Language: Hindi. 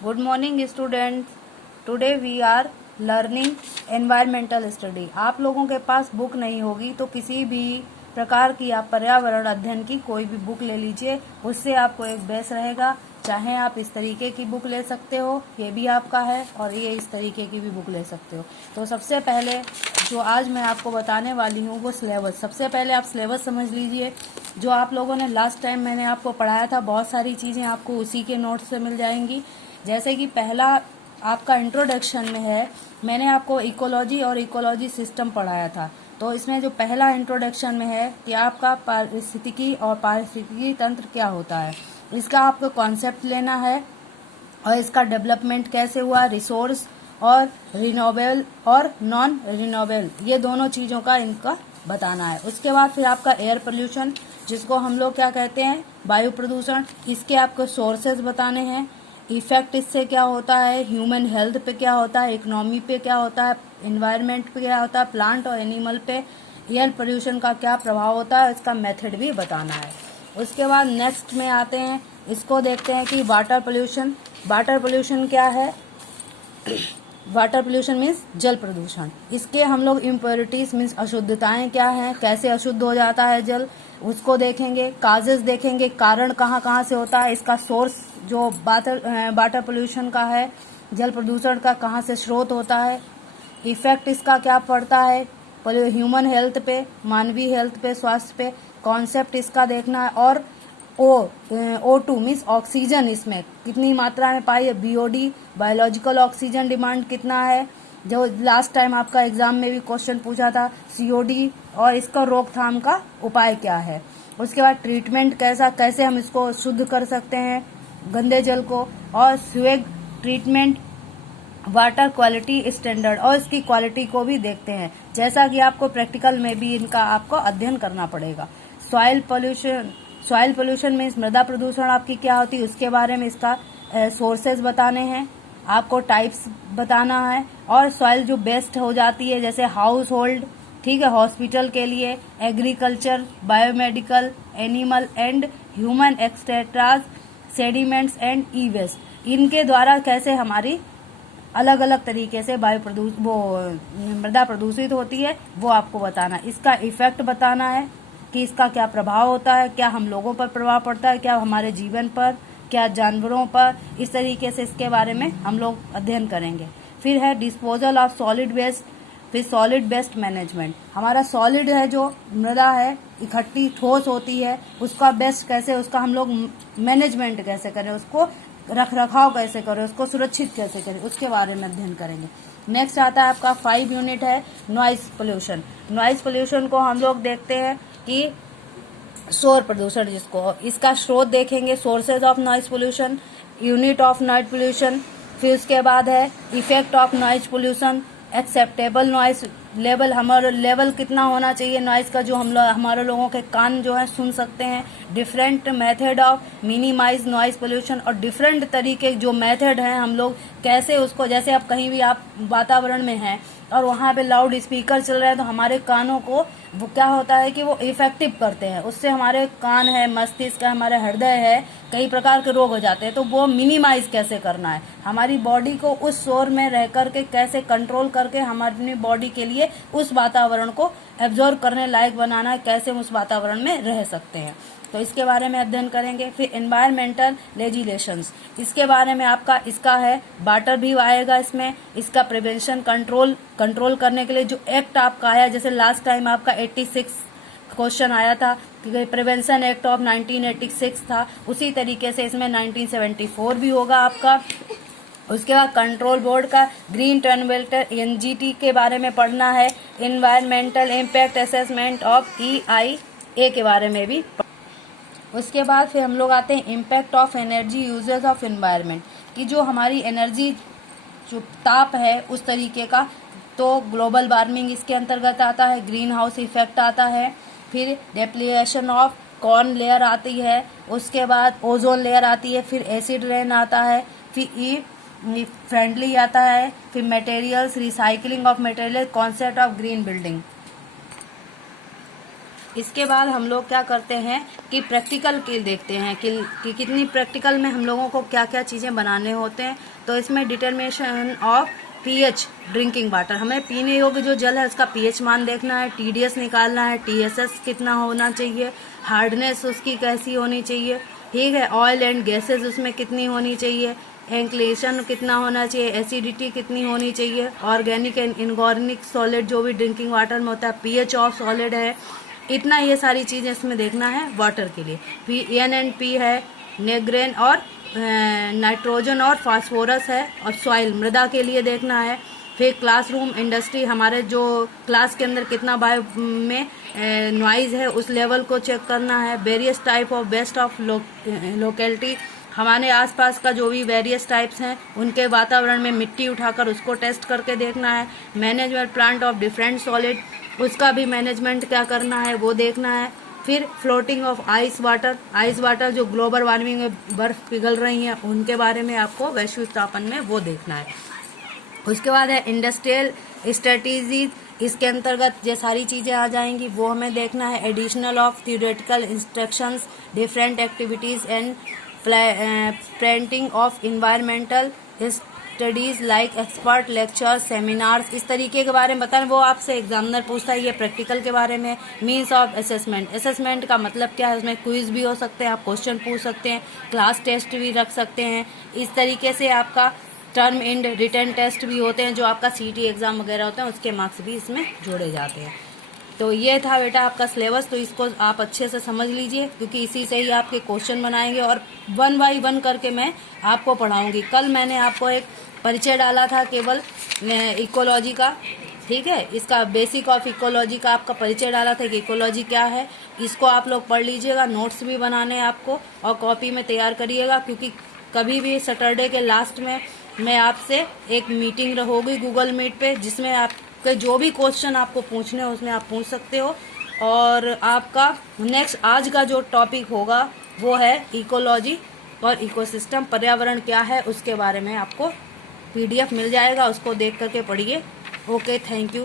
Good morning students. Today we are learning environmental study. आप लोगों के पास बुक नहीं होगी तो किसी भी प्रकार की आप पर्यावरण अध्ययन की कोई भी बुक ले लीजिए, उससे आपको एक बेस रहेगा। चाहे आप इस तरीके की बुक ले सकते हो, ये भी आपका है, और ये इस तरीके की भी बुक ले सकते हो। तो सबसे पहले जो आज मैं आपको बताने वाली हूँ वो सिलेबस। सबसे पहले आप सिलेबस समझ लीजिए। जो आप लोगों ने लास्ट टाइम मैंने आपको पढ़ाया था, बहुत सारी चीज़ें आपको उसी के नोट्स से मिल जाएंगी। जैसे कि पहला आपका इंट्रोडक्शन में है, मैंने आपको इकोलॉजी और इकोलॉजी सिस्टम पढ़ाया था। तो इसमें जो पहला इंट्रोडक्शन में है कि आपका पारिस्थितिकी और पारिस्थितिकी तंत्र क्या होता है, इसका आपको कॉन्सेप्ट लेना है और इसका डेवलपमेंट कैसे हुआ, रिसोर्स और रिन्यूएबल और नॉन रिन्यूएबल, ये दोनों चीज़ों का इनका बताना है। उसके बाद फिर आपका एयर पोल्यूशन, जिसको हम लोग क्या कहते हैं, वायु प्रदूषण, इसके आपको सोर्सेज बताने हैं, इफेक्ट इससे क्या होता है, ह्यूमन हेल्थ पे क्या होता है, इकोनॉमी पे क्या होता है, एनवायरनमेंट पे क्या होता है, प्लांट और एनिमल पे एयर पोल्यूशन का क्या प्रभाव होता है, इसका मेथड भी बताना है। उसके बाद नेक्स्ट में आते हैं, इसको देखते हैं कि वाटर पोल्यूशन। वाटर पोल्यूशन क्या है? वाटर पोल्यूशन मीन्स जल प्रदूषण। इसके हम लोग इम्प्योरिटीज मीन्स अशुद्धताएं क्या हैं, कैसे अशुद्ध हो जाता है जल, उसको देखेंगे। काजेज देखेंगे, कारण कहाँ कहाँ से होता है, इसका सोर्स जो वाटर पोल्यूशन का है, जल प्रदूषण का कहाँ से स्रोत होता है, इफेक्ट इसका क्या पड़ता है ह्यूमन हेल्थ पे, मानवीय हेल्थ पे, स्वास्थ्य पे, कॉन्सेप्ट इसका देखना है। और O2 मीन्स ऑक्सीजन इसमें कितनी मात्रा में पाई है, BOD बायोलॉजिकल ऑक्सीजन डिमांड कितना है, जो लास्ट टाइम आपका एग्जाम में भी क्वेश्चन पूछा था, COD, और इसका रोकथाम का उपाय क्या है। उसके बाद ट्रीटमेंट कैसे हम इसको शुद्ध कर सकते हैं गंदे जल को, और स्वेग ट्रीटमेंट, वाटर क्वालिटी स्टैंडर्ड, और इसकी क्वालिटी को भी देखते हैं, जैसा कि आपको प्रैक्टिकल में भी इनका आपको अध्ययन करना पड़ेगा। सॉइल पोल्यूशन मीन्स मृदा प्रदूषण आपकी क्या होती है, उसके बारे में इसका सोर्सेज बताने हैं, आपको टाइप्स बताना है। और सॉइल जो बेस्ट हो जाती है, जैसे हाउस होल्ड, ठीक है, हॉस्पिटल के लिए, agriculture, biomedical, animal and human एक्सट्रेक्टाज, सेडिमेंट्स एंड ई वेस्ट, इनके द्वारा कैसे हमारी अलग अलग तरीके से मृदा प्रदूषित होती है, वो आपको बताना। इसका इफेक्ट बताना है कि इसका क्या प्रभाव होता है, क्या हम लोगों पर प्रभाव पड़ता है, क्या हमारे जीवन पर, क्या जानवरों पर, इस तरीके से इसके बारे में हम लोग अध्ययन करेंगे। फिर है डिस्पोजल ऑफ सॉलिड वेस्ट, फिर सॉलिड वेस्ट मैनेजमेंट। हमारा सॉलिड है जो मृदा है, इकट्ठी ठोस होती है, उसका बेस्ट कैसे, उसका हम लोग मैनेजमेंट कैसे करें, उसको रख रखाव कैसे करें, उसको सुरक्षित कैसे करें, उसके बारे में अध्ययन करेंगे। नेक्स्ट आता है आपका 5 यूनिट है नॉइज पोल्यूशन। नॉइज पोल्यूशन को हम लोग देखते हैं कि शोर प्रदूषण, जिसको इसका स्रोत देखेंगे, sources of noise pollution, unit of noise pollution. फिर उसके बाद है effect of noise pollution, acceptable noise level, हमारा लेवल कितना होना चाहिए नॉइज का, जो हमारे लोगों के कान जो है सुन सकते हैं। Different method of minimize noise pollution, और डिफरेंट तरीके जो मेथड हैं हम लोग कैसे उसको, जैसे आप कहीं भी आप वातावरण में हैं और वहाँ पे लाउड स्पीकर चल रहे हैं, तो हमारे कानों को वो क्या होता है कि वो इफेक्टिव करते हैं, उससे हमारे कान है, मस्तिष्क है, हमारे हृदय है, कई प्रकार के रोग हो जाते हैं। तो वो मिनिमाइज कैसे करना है, हमारी बॉडी को उस शोर में रह करके कैसे कंट्रोल करके हमारी बॉडी के लिए उस वातावरण को एब्जॉर्ब करने लायक बनाना है, कैसे उस वातावरण में रह सकते हैं, तो इसके बारे में अध्ययन करेंगे। फिर एनवायरमेंटल लेजिस्लेशंस, इसके बारे में आपका इसका है, वाटर भी आएगा इसमें, इसका प्रिवेंशन कंट्रोल करने के लिए जो एक्ट आपका आया, जैसे लास्ट टाइम आपका 86 क्वेश्चन आया था कि प्रिवेंशन एक्ट ऑफ 1986 था, उसी तरीके से इसमें 1974 भी होगा आपका। उसके बाद कंट्रोल बोर्ड का ग्रीन ट्रांसवेल्टर NGT के बारे में पढ़ना है, environmental impact assessment of EIA के बारे में भी। उसके बाद फिर हम लोग आते हैं impact of energy uses of environment, कि जो हमारी एनर्जी जो ताप है उस तरीके का, तो ग्लोबल वार्मिंग इसके अंतर्गत आता है, ग्रीन हाउस इफेक्ट आता है, फिर डेप्लीशन ऑफ कॉर्न लेयर आती है, उसके बाद ओजोन लेयर आती है, फिर एसिड रेन आता है, फिर ई फ्रेंडली आता है, फिर materials, recycling of material, concept of green building. इसके बाद हम लोग क्या करते हैं कि प्रैक्टिकल की देखते हैं कि कितनी प्रैक्टिकल में हम लोगों को क्या क्या चीज़ें बनाने होते हैं। तो इसमें determination of pH drinking water, हमें पीने योग्य जो जल है उसका पीएच मान देखना है, टीडीएस निकालना है, टीएसएस कितना होना चाहिए, हार्डनेस उसकी कैसी होनी चाहिए, ठीक है, ऑयल एंड गैसेज उसमें कितनी होनी चाहिए, एंक्लेशन कितना होना चाहिए, एसिडिटी कितनी होनी चाहिए, ऑर्गेनिक एंड इनऑर्गेनिक सॉलिड जो भी ड्रिंकिंग वाटर में होता है, पीएच ऑफ सॉलिड है, इतना ये सारी चीज़ें इसमें देखना है वाटर के लिए। एन है, नेग्रेन और नाइट्रोजन और फास्फोरस है, और सॉइल मृदा के लिए देखना है। फिर क्लासरूम इंडस्ट्री, हमारे जो क्लास के अंदर कितना बायो में नॉइज है उस लेवल को चेक करना है। Various type of best of locality, हमारे आसपास का जो भी वेरियस टाइप्स हैं उनके वातावरण में मिट्टी उठाकर उसको टेस्ट करके देखना है। Management plant of different solid, उसका भी मैनेजमेंट क्या करना है वो देखना है। फिर फ्लोटिंग ऑफ आइस वाटर जो ग्लोबल वार्मिंग में बर्फ पिघल रही है उनके बारे में आपको वैश्विक तापन में वो देखना है। उसके बाद है इंडस्ट्रियल स्ट्रेटेजीज, इसके अंतर्गत ये सारी चीज़ें आ जाएंगी, वो हमें देखना है। Additional of theoretical instructions, different activities and printing of environmental studies like expert lectures seminars, इस तरीके के बारे में बताएं, वो आपसे एग्जामिनर पूछता है। ये प्रैक्टिकल के बारे में। मीन्स ऑफ असेसमेंट का मतलब क्या है, उसमें क्विज भी हो सकते हैं, आप क्वेश्चन पूछ सकते हैं, क्लास टेस्ट भी रख सकते हैं। इस तरीके से आपका टर्म एंड रिटन टेस्ट भी होते हैं, जो आपका सीटी एग्जाम वगैरह होते हैं उसके मार्क्स भी इसमें जोड़े जाते हैं। तो ये था बेटा आपका सिलेबस, तो इसको आप अच्छे से समझ लीजिए क्योंकि इसी से ही आपके क्वेश्चन बनाएंगे और 1 बाय 1 करके मैं आपको पढ़ाऊंगी। कल मैंने आपको एक परिचय डाला था केवल इकोलॉजी का, ठीक है, इसका बेसिक ऑफ इकोलॉजी का आपका परिचय डाला था कि इकोलॉजी क्या है। इसको आप लोग पढ़ लीजिएगा, नोट्स भी बनाने हैं आपको और कॉपी में तैयार करिएगा, क्योंकि कभी भी सैटरडे के लास्ट में मैं आपसे एक मीटिंग होगी गूगल मीट पे, जिसमें आपके जो भी क्वेश्चन आपको पूछने हो उसमें आप पूछ सकते हो। और आपका नेक्स्ट आज का जो टॉपिक होगा वो है इकोलॉजी और इकोसिस्टम, पर्यावरण क्या है उसके बारे में आपको PDF मिल जाएगा, उसको देख करके पढ़िए। Okay, thank you.